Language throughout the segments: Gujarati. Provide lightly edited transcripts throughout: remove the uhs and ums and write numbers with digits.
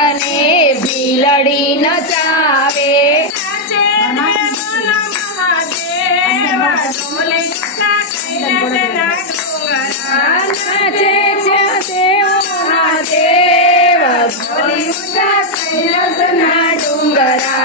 નાથને ભીલડી નચાવે. નાચે દેવોનો મહાદેવ ઢોલી ઉઠા કૈલાસના ડુંગરા. નાચે છે દેવ મહાદેવ ઢોલી ઉઠા કૈલાસના ડુંગરા.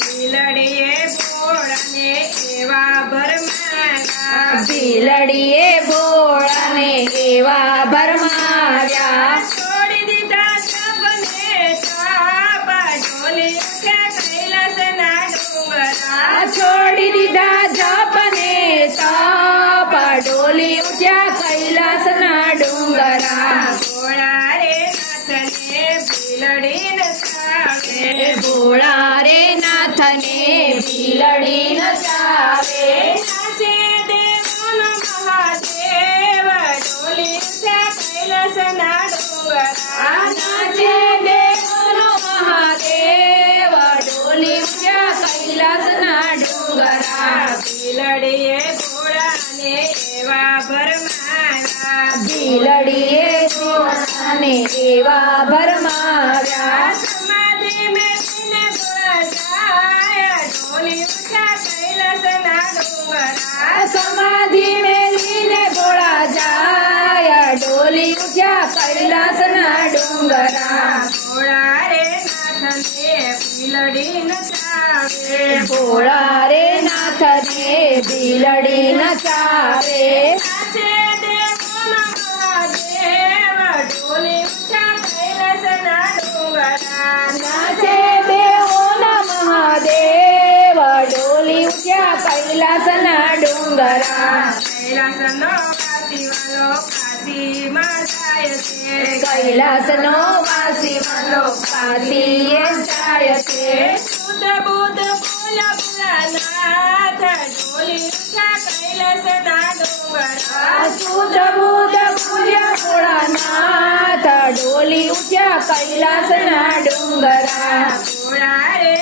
ભીલડીએ ભોળાને એવા ભરમાવ્યા. ભીલડીએ ભોળાને એવા ભરમાવ્યા. છોડી દીધા જપને તાપ ઢોલી ઉઠ્યા કૈલાસના ડુંગરા. છોડી દીધા જપને તપ ડોલી ઉઠ્યા કૈલાસના ડુંગરા. ભોળા રે નાથને ભીલડી નચાવે. ભોળા રે નાથને ભીલડી નચાવે. નાચે દેવોનો મહાદેવ ઢોલી ઉઠ્યા કૈલાસના ડુંગરા. નાચે દેવોનો મહાદેવ ડોલી ઉઠ્યા કૈલાસના ડુંગરા. ભીલડીએ ભોળાને એવા ભરમાવ્યા. ભીલડીએ ભોળાને એવા ભરમાવ્યા. સમાધિ મેળવીને ભોળા જાય ઢોલી ઉઠ્યા કૈલાસના ડુંગરા. સમાધિ મેલીને ભોળા જાય ડોલી ઉઠ્યા કૈલાસના ડુંગરા. ભોળા રે નાથને ભીલડી નચાવે. ભોળા રે નાથને ભીલડી નચાવે. નાચે દેવોનો મહાદેવ ઢોલી ઉઠ્યા કૈલાસના ડુંગરા. નાચે દેવોના મહાદેવ ડોલી ઉઠ્યા કૈલાસના ડુંગરા. કૈલાસનો વાસીવાલો કાશીમાં જાય છે. કૈલાસનો વાસી વાલો કાશીએ જાય છે. શુદ્ધ બુદ્ધ બોલ્યા ભોળાનાથ ઢોલી ઉઠ્યા કૈલાસના ડુંગરા. શુદ્ધ બુદ્ધ પૂર્ય ભોળાનાથ ડોલી ઉઠ્યા કૈલાસના ડુંગરા. ભોળા રે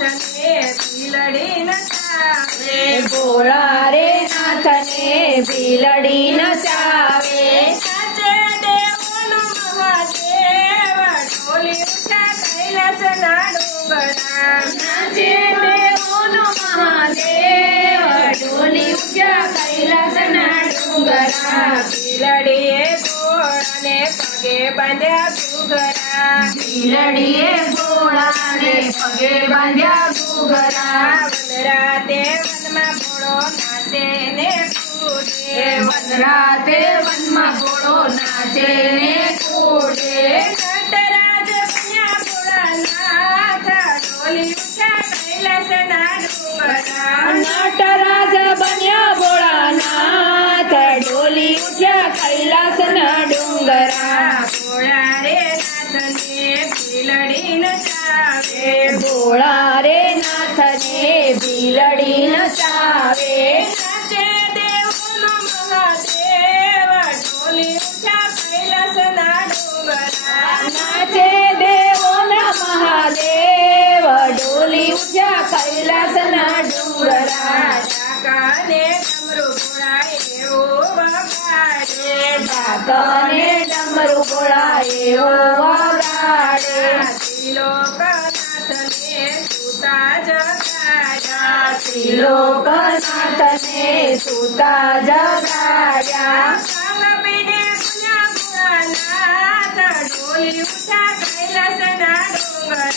નાથને ભીલડી નચાવે. ભોળા રે નાથને ભીલડી નચાવે. નાચે દેવોનો મહાદેવ ઢોલી ઉઠ્યા કૈલાસના ડુંગરા. નાચે દેવોનો મહાદેવ ડોલી ઉઠ્યા કૈલાસના ડુંગરા. ભીલડીએ ભોળાને પગે બાંધ્યા ઘૂઘરા. ભીલડીએ ભોળાને પગે બાંધ્યા ઘૂઘરા. વનરાતે વનમાં ભોળો નાચે ને કૂદે. વનરાતે વનમાં ભોળો નાચે ને કૂદે. નટરાજ બન્યા ભોળાનાથ ઢોલી ઉઠ્યા કૈલાસના ડુંગરા. નટરાજ બન્યા ભોળાનાથ ડોલી ઉઠ્યા કૈલાસના ડુંગરા. ભોળા રે નાથને ભીલડી નચાવે. ભોળા રે નાથને ભીલડી નચાવે. નાચે દેવોનો મહાદેવ ઢોલી ઉઠ્યા કૈલાસના ડુંગરા. નાચે દેવોના મહાદેવ ડોલી ઉઠ્યા કૈલાસના ડુંગરા. ઢાકાને ડમરુ ભોળા એવો વગાડે. ઢાકને ડમરુ ભોળા એવો વગાડે. ત્રિલોકનાથને સુતા જગાડ્યા. ત્રિલોકનાથને સુતા જગાડ્યા. ભાંગ પીને બન્યા ભોળાનાથ ઢોલી ઉઠ્યા કૈલાસના ડુંગરા.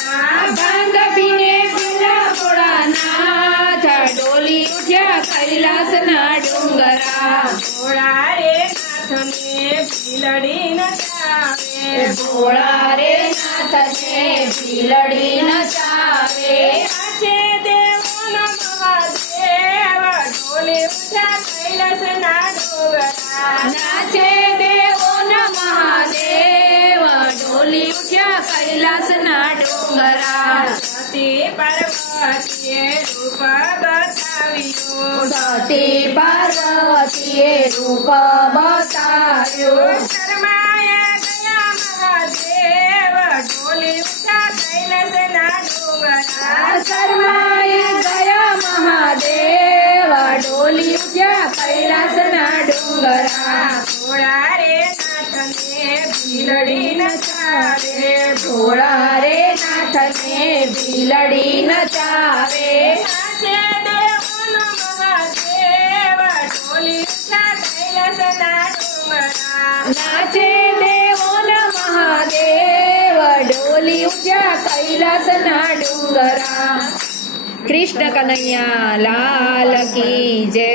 ભાંગ પીને પેલા ભોળાનાથ ડોલી ઉઠ્યા કૈલાસના ડુંગરા. ભોળા રે નાથને ભીલડી નચાવે. ભોળા રે નાથને ભીલડી નચાવે. નાચે દેવોનો મહાદેવ ઢોલી ઉઠ્યા કૈલાસના ડુંગરા. નાચે દેવોના મહાદેવ ડોલી ઉઠ્યા કૈલાસના ડુંગરા. સતી પાર્વતીએ રૂપ બતાવ્યું. સતી પાર્વતીએ રૂપ બતાવ્યું. શરમાયા ગયા મહાદેવ ઢોલી ઉઠ્યા કૈલાસના ડુંગરા. શરમાએ ગયા મહાદેવ ડોલી ઉઠ્યા કૈલાસના ડુંગરા. ભોળા રે નાથને ભીલડી નચાવે ભોળા રે નાથને ભીલડી નચાવે નાચે દેવોનો મહાદેવ ઢોલી ઉઠ્યા કૈલાસના ડુંગરા નાચે દેવોના મહાદેવ ડોલી ઉઠ્યા કૈલાસના ડુંગરા કૃષ્ણ કનૈયા લાલ કી જય